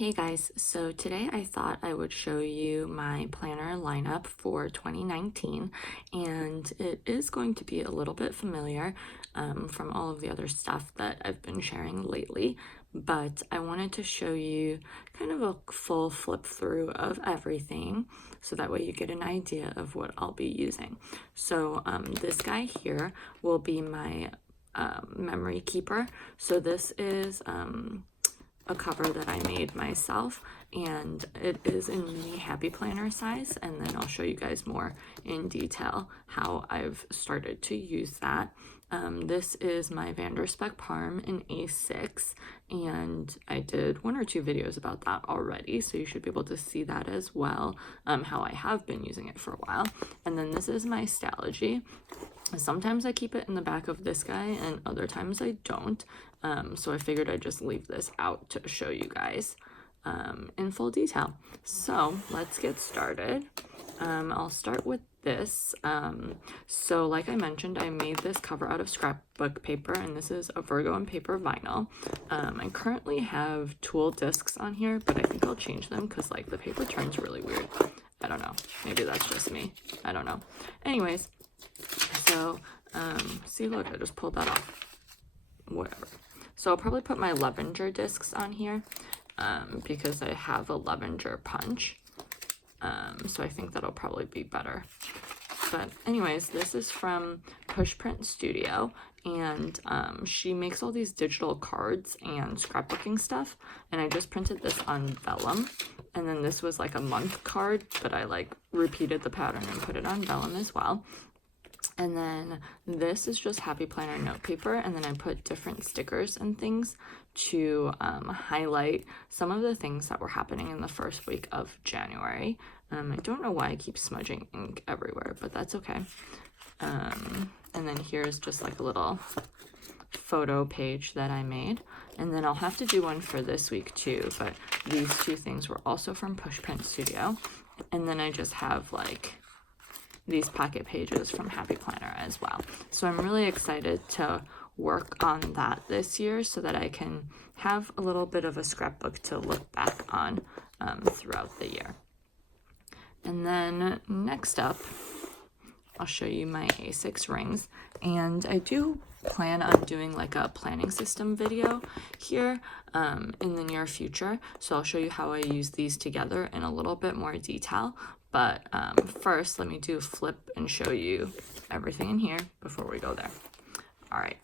Hey guys, so today I thought I would show you my planner lineup for 2019, and it is going to be a little bit familiar from all of the other stuff that I've been sharing lately, but I wanted to show you kind of a full flip through of everything so that way you get an idea of what I'll be using. So this guy here will be my memory keeper. So this is a cover that I made myself, and it is in mini happy planner size, and then I'll show you guys more in detail how I've started to use that. This is my VDS Parme in A6, and I did 1 or 2 videos about that already, so you should be able to see that as well, how I have been using it for a while. And then this is my Stalogy. Sometimes I keep it in the back of this guy and other times I don't, so I figured I'd just leave this out to show you guys in full detail. So let's get started. I'll start with this. So like I mentioned, I made this cover out of scrapbook paper, and this is a Virgo and paper vinyl. I currently have tool discs on here, but I think I'll change them because like the paper turns really weird. I don't know, maybe that's just me, I don't know. Anyways, so see, look, I just pulled that off. Whatever. So I'll probably put my Levenger discs on here because I have a Levenger punch, so I think that'll probably be better. But anyways, this is from Pushprint Studio, and she makes all these digital cards and scrapbooking stuff, and I just printed this on vellum. And then this was like a month card, but I like repeated the pattern and put it on vellum as well. And then this is just happy planner note paper, and then I put different stickers and things to highlight some of the things that were happening in the first week of January. I don't know why I keep smudging ink everywhere, but that's okay. And then here's just like a little photo page that I made, and then I'll have to do one for this week too, but these 2 things were also from Pushprint Studio. And then I just have like these pocket pages from Happy Planner as well. So I'm really excited to work on that this year so that I can have a little bit of a scrapbook to look back on throughout the year. And then next up, I'll show you my A6 rings, and I do plan on doing like a planning system video here in the near future, so I'll show you how I use these together in a little bit more detail. But first, let me do a flip and show you everything in here before we go there. All right,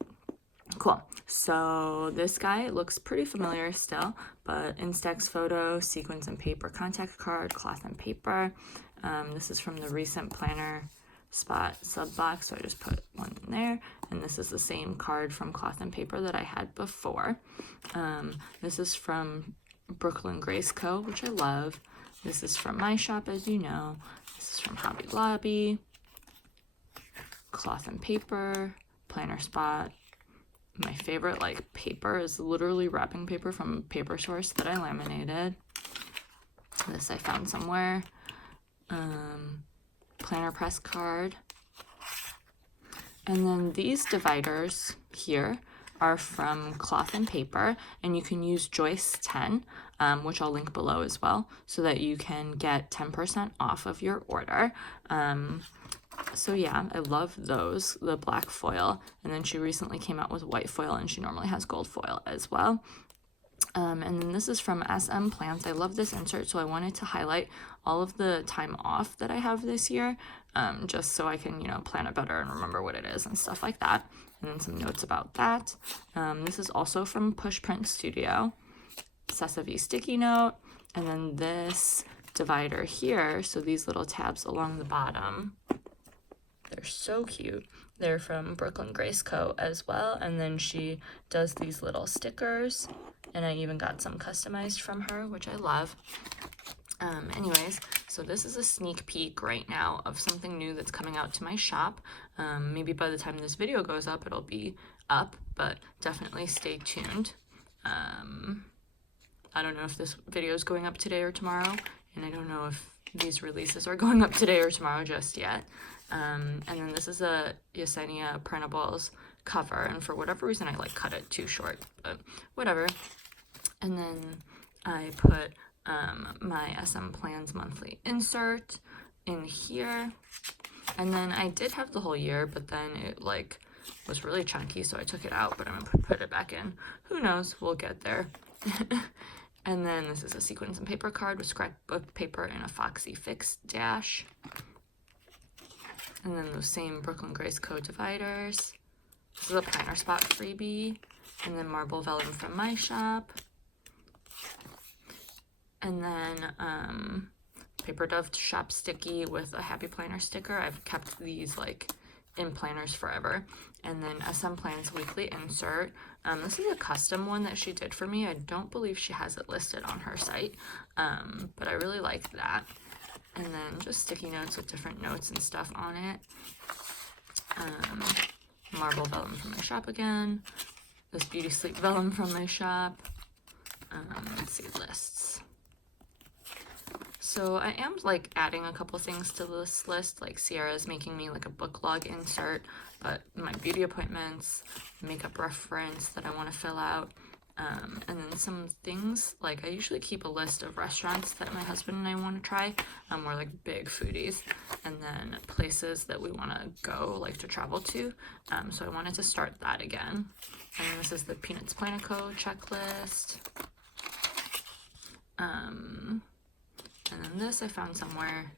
cool. So this guy looks pretty familiar still, but Instax photo, sequins and paper contact card, cloth and paper. This is from the recent planner spot sub box, so I just put one in there. And this is the same card from cloth and paper that I had before. This is from BrooklynGraceCo, which I love. This is from my shop, as you know. This is from Hobby Lobby. Cloth and paper, planner spot. My favorite like paper is literally wrapping paper from Paper Source that I laminated. This I found somewhere. Planner press card. And then these dividers here are from cloth and paper, and you can use Joyce 10, which I'll link below as well, so that you can get 10% off of your order. So yeah, I love those, the black foil, and then she recently came out with white foil, and she normally has gold foil as well. And then this is from SM Plants. I love this insert, so I wanted to highlight all of the time off that I have this year, just so I can, you know, plan it better and remember what it is and stuff like that. And then some notes about that. This is also from Pushprint Studio. Sesame sticky note. And then this divider here, so these little tabs along the bottom, they're so cute. They're from BrooklynGraceCo as well. And then she does these little stickers, and I even got some customized from her, which I love. Anyways, so this is a sneak peek right now of something new that's coming out to my shop. Maybe by the time this video goes up, it'll be up, but definitely stay tuned. I don't know if this video is going up today or tomorrow, and I don't know if these releases are going up today or tomorrow just yet. And then this is a Yesenia Printables cover, and for whatever reason I like cut it too short, but whatever. And then I put my SM Plans monthly insert in here. And then I did have the whole year, but then it like was really chunky, so I took it out, but I'm gonna put it back in. Who knows, we'll get there. And then this is a sequins and paper card with scrapbook paper and a Foxy Fix dash. And then those same BrooklynGraceCo dividers. This is a planner spot freebie. And then marble vellum from my shop. And then Paper Dove Shop Sticky with a Happy Planner sticker. I've kept these like in planners forever. And then SM Plans Weekly Insert. This is a custom one that she did for me. I don't believe she has it listed on her site, but I really like that. And then just sticky notes with different notes and stuff on it. Marble vellum from my shop again. This Beauty Sleep vellum from my shop. Let's see, lists. So I am like adding a couple things to this list, like Sierra's making me like a book log insert, but my beauty appointments, makeup reference that I want to fill out, and then some things, like I usually keep a list of restaurants that my husband and I want to try. We're like big foodies, and then places that we want to go, like to travel to, so I wanted to start that again. And this is the Peanuts Planner Co. checklist. And then this I found somewhere,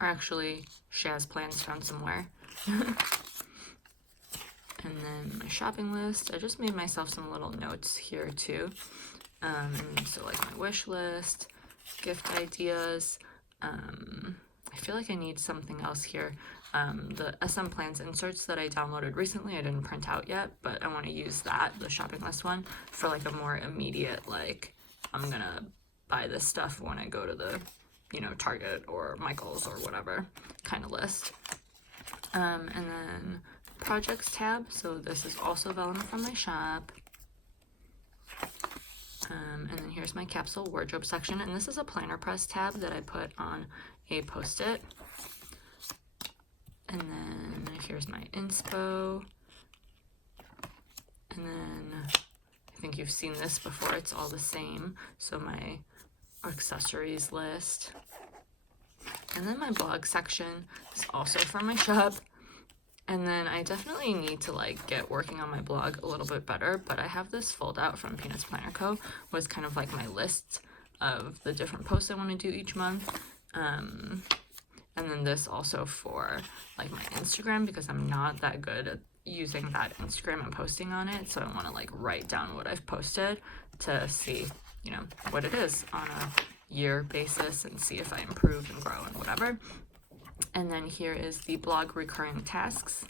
or actually Shaz Plans found somewhere. And then my shopping list, I just made myself some little notes here too. And so like my wish list, gift ideas. I feel like I need something else here. The SM Plans inserts that I downloaded recently, I didn't print out yet, but I want to use that, the shopping list one, for like a more immediate, like, I'm gonna buy this stuff when I go to the, you know, Target or Michael's or whatever kind of list. And then projects tab, so this is also vellum from my shop. And then here's my capsule wardrobe section, and this is a planner press tab that I put on a post-it. And then here's my inspo. And then I think you've seen this before, it's all the same. So my accessories list. And then my blog section is also from my shop. And then I definitely need to like get working on my blog a little bit better, but I have this fold out from Peanuts Planner Co. was kind of like my list of the different posts I want to do each month. And then this also for like my Instagram, because I'm not that good at using that Instagram and posting on it, so I want to like write down what I've posted to see, you know, what it is on a year basis and see if I improve and grow and whatever. And then here is the blog recurring tasks,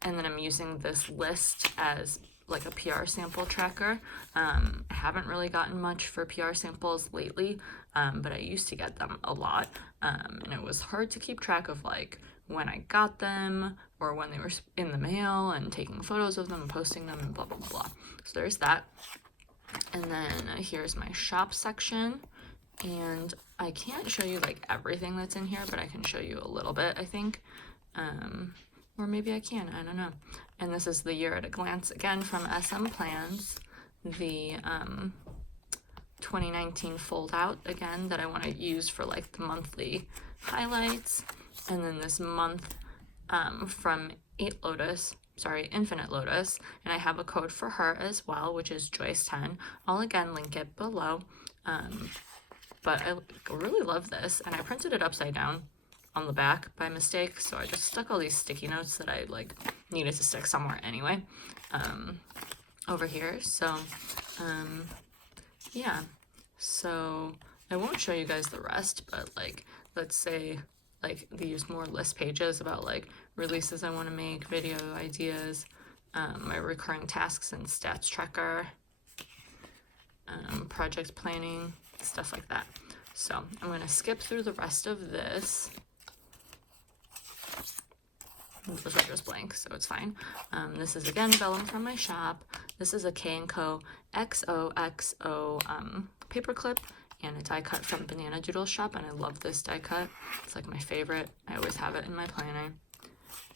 and then I'm using this list as like a PR sample tracker. I haven't really gotten much for PR samples lately, but I used to get them a lot, and it was hard to keep track of like when I got them or when they were in the mail and taking photos of them and posting them and blah blah blah. So there's that. And then here's my shop section, and I can't show you like everything that's in here, but I can show you a little bit, I think, or maybe I can, I don't know. And this is the year at a glance again from SM Plans, the 2019 fold out again that I want to use for like the monthly highlights. And then this month from Infinite Lotus, and I have a code for her as well, which is Joyce10. I'll again link it below. But I really love this, and I printed it upside down on the back by mistake, so I just stuck all these sticky notes that I like needed to stick somewhere anyway over here. So yeah, so I won't show you guys the rest, but like let's say like these more list pages about like releases I want to make, video ideas, my recurring tasks and stats tracker, project planning, stuff like that. So I'm going to skip through the rest of this. Those are just blank, so it's fine. This is again vellum from my shop. This is a K&Co XOXO paperclip and a die cut from Banana Doodle Shop, and I love this die cut. It's like my favorite. I always have it in my planner.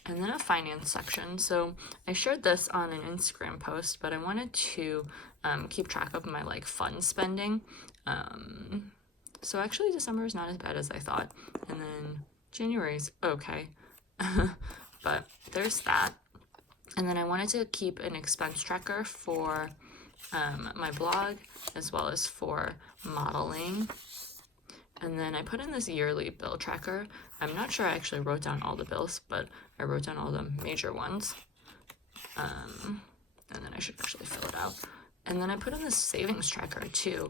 and then a finance section. So I shared this on an Instagram post, but I wanted to keep track of my like fun spending. So actually December is not as bad as I thought, and then January's okay. But there's that. And then I wanted to keep an expense tracker for my blog as well as for modeling. And then I put in this yearly bill tracker. I'm not sure I actually wrote down all the bills, but I wrote down all the major ones. And then I should actually fill it out. And then I put in this savings tracker too.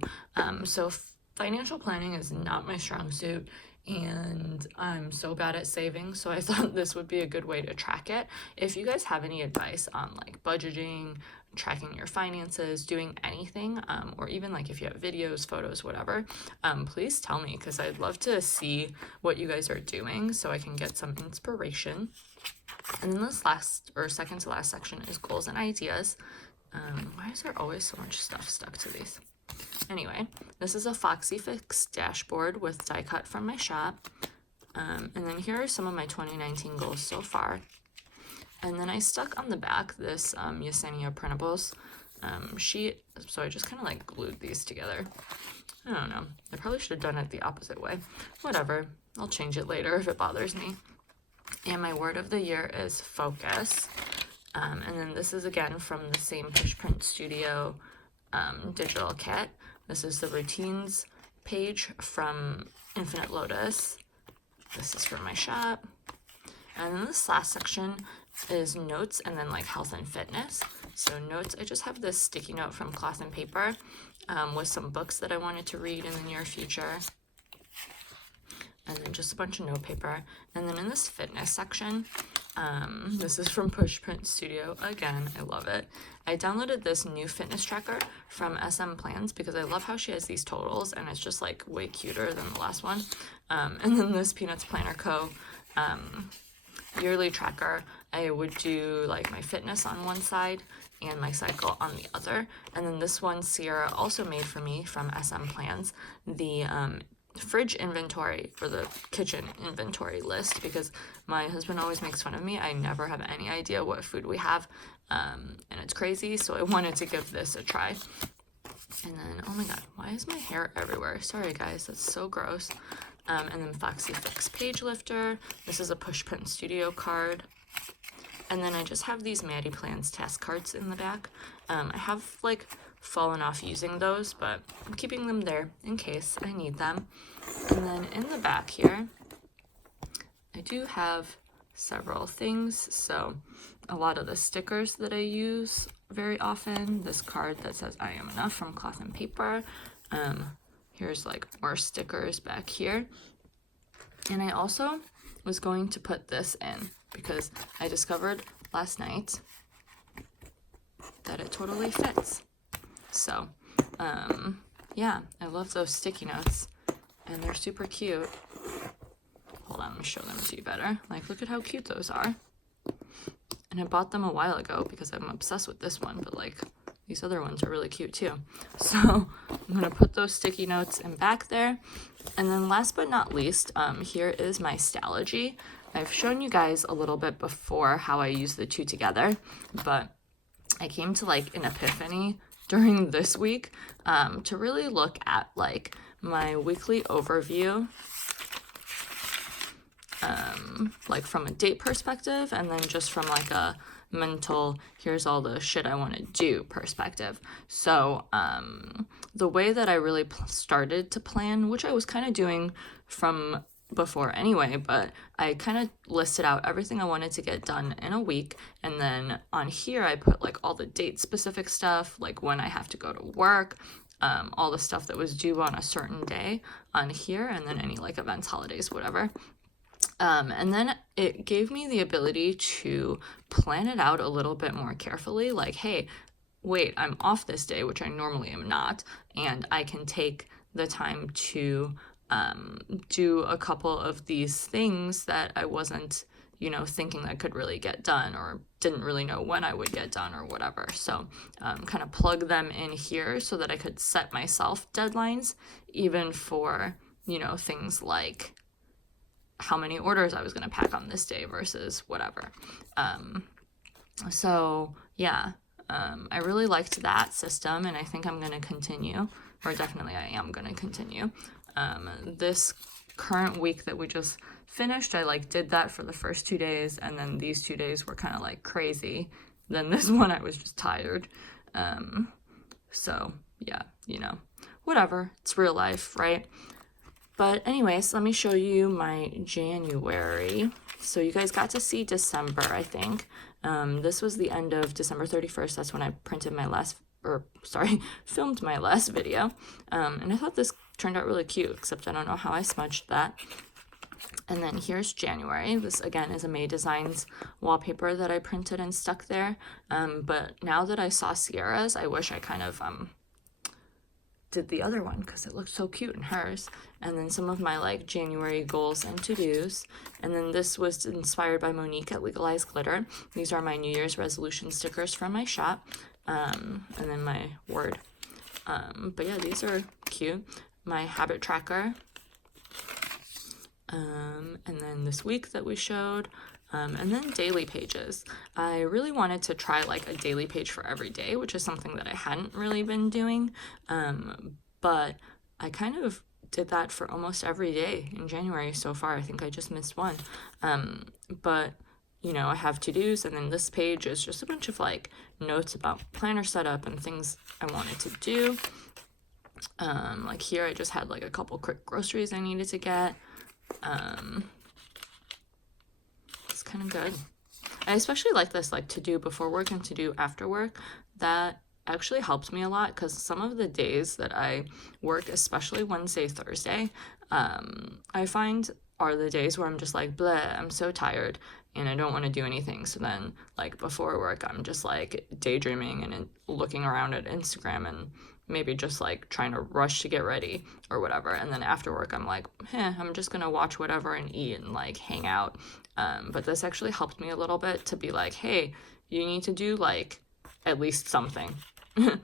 So financial planning is not my strong suit, and I'm so bad at saving, so I thought this would be a good way to track it. If you guys have any advice on like budgeting, tracking your finances, doing anything, or even like if you have videos, photos, whatever, please tell me, because I'd love to see what you guys are doing so I can get some inspiration. And then this last or second to last section is goals and ideas. Why is there always so much stuff stuck to these? Anyway, this is a Foxy Fix dashboard with die cut from my shop. And then here are some of my 2019 goals so far. And then I stuck on the back this Yesenia printables sheet, so I just kind of like glued these together. I don't know, I probably should have done it the opposite way. Whatever, I'll change it later if it bothers me. And my word of the year is focus. And then this is again from the same Push Print Studio digital kit. This is the routines page from Infinite Lotus. This is from my shop. And then this last section is notes and then like health and fitness. So notes, I just have this sticky note from Cloth and Paper with some books that I wanted to read in the near future. And then just a bunch of note paper. And then in this fitness section, this is from Push Print Studio. Again, I love it. I downloaded this new fitness tracker from SM Plans because I love how she has these totals and it's just like way cuter than the last one. And then this Peanuts Planner Co. Yearly tracker, I would do like my fitness on one side and my cycle on the other. And then this one Sierra also made for me from SM Plans, the fridge inventory for the kitchen inventory list, because my husband always makes fun of me. I never have any idea what food we have, and it's crazy, so I wanted to give this a try. And then, oh my god, why is my hair everywhere? Sorry guys, that's so gross. And then Foxy Fix page lifter. This is a Push Print Studio card. And then I just have these Maddie Plans task cards in the back. I have like fallen off using those, but I'm keeping them there in case I need them. And then in the back here, I do have several things. So a lot of the stickers that I use very often. This card that says I am enough from Cloth and Paper. Here's like more stickers back here. And I also was going to put this in because I discovered last night that it totally fits. So, yeah, I love those sticky notes and they're super cute. Hold on, let me show them to you better. Like, look at how cute those are. And I bought them a while ago because I'm obsessed with this one, but like these other ones are really cute too. So I'm gonna put those sticky notes in back there. And then last but not least, here is my Stalogy. I've shown you guys a little bit before how I use the two together, but I came to like an epiphany during this week to really look at like my weekly overview, like from a date perspective, and then just from like a mental, here's all the shit I want to do perspective. So the way that I really started to plan, which I was kind of doing from before anyway, but I kind of listed out everything I wanted to get done in a week, and then on here I put like all the date specific stuff, like when I have to go to work, all the stuff that was due on a certain day on here, and then any like events, holidays, whatever. And then it gave me the ability to plan it out a little bit more carefully, like, hey, wait, I'm off this day, which I normally am not, and I can take the time to do a couple of these things that I wasn't, you know, thinking I could really get done or didn't really know when I would get done or whatever. So kind of plug them in here so that I could set myself deadlines, even for, you know, things like how many orders I was going to pack on this day versus whatever. So yeah, I really liked that system, and I think I'm going to continue, or definitely I am going to continue. This current week that we just finished, I like did that for the first 2 days, and then these 2 days were kind of like crazy. Then this one I was just tired. So yeah, you know, whatever, it's real life, right? But anyways, let me show you my January. So you guys got to see December, I think. This was the end of December 31st. That's when I printed my last, filmed my last video. And I thought this turned out really cute, except I don't know how I smudged that. And then here's January. This again is a May Designs wallpaper that I printed and stuck there. But now that I saw Sierra's, I wish I kind of did the other one because it looked so cute in hers. And then some of my like January goals and to-dos. And then this was inspired by Monique at Legalized Glitter. These are my New Year's resolution stickers from my shop. And then my word. But yeah, these are cute. My habit tracker. And then this week that we showed. And then daily pages. I really wanted to try like a daily page for every day, which is something that I hadn't really been doing. But I kind of did that for almost every day in January so far. I think I just missed one. But you know, I have to-dos, and then this page is just a bunch of like notes about planner setup and things I wanted to do. Like here I just had like a couple quick groceries I needed to get. It's kind of good. I especially like this, like to do before work and to do after work. That actually helped me a lot because some of the days that I work, especially Wednesday, Thursday, I find are the days where I'm just like, bleh, I'm so tired and I don't want to do anything. So then like before work, I'm just like daydreaming and looking around at Instagram and maybe just like trying to rush to get ready or whatever. And then after work, I'm like, I'm just gonna watch whatever and eat and like hang out. But this actually helped me a little bit to be like, hey, you need to do like at least something. And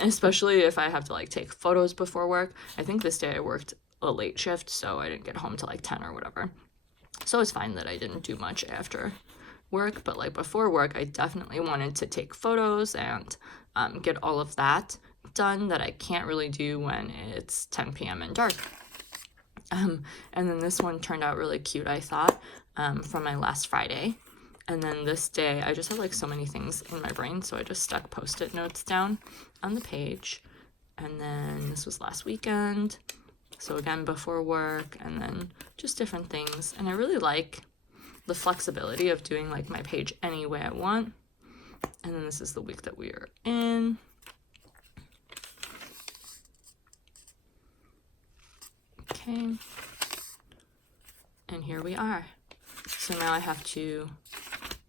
especially if I have to like take photos before work. I think this day I worked a late shift, so I didn't get home till like 10 or whatever. So it's fine that I didn't do much after work, but like before work, I definitely wanted to take photos and get all of that done that I can't really do when it's 10 p.m. and dark. And then this one turned out really cute, I thought, from my last Friday. And then this day, I just had like so many things in my brain, so I just stuck Post-it notes down on the page. And then this was last weekend, so again before work, and then just different things. And I really like the flexibility of doing like my page any way I want. And then this is the week that we are in. Okay, and here we are. So now I have to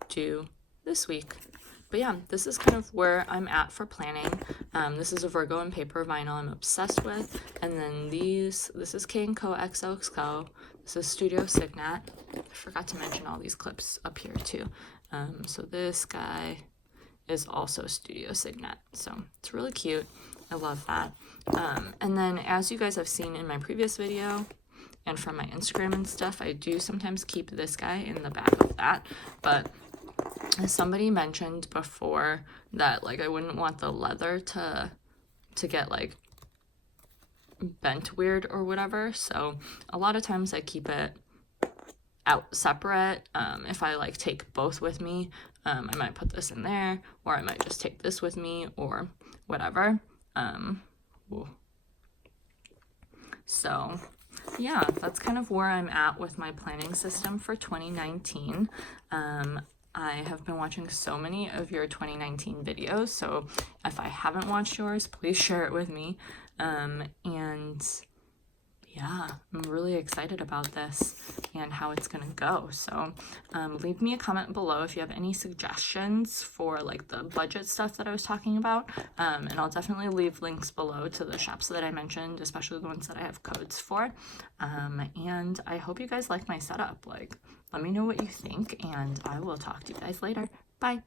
do this week. But yeah, this is kind of where I'm at for planning. This is a Virgo and paper vinyl I'm obsessed with. And then this is K&Co XOXO. This is Studio Signet. I forgot to mention all these clips up here too. So this guy is also Studio Signet. So it's really cute. I love that. And then as you guys have seen in my previous video and from my Instagram and stuff, I do sometimes keep this guy in the back of that. But as somebody mentioned before that like I wouldn't want the leather to get like bent weird or whatever. So a lot of times I keep it out separate. If I like take both with me, I might put this in there, or I might just take this with me or whatever. So yeah, that's kind of where I'm at with my planning system for 2019. I have been watching so many of your 2019 videos, so if I haven't watched yours, please share it with me. And yeah, I'm really excited about this and how it's gonna go. So leave me a comment below if you have any suggestions for like the budget stuff that I was talking about. And I'll definitely leave links below to the shops that I mentioned, especially the ones that I have codes for. And I hope you guys like my setup. Like, let me know what you think, and I will talk to you guys later. Bye.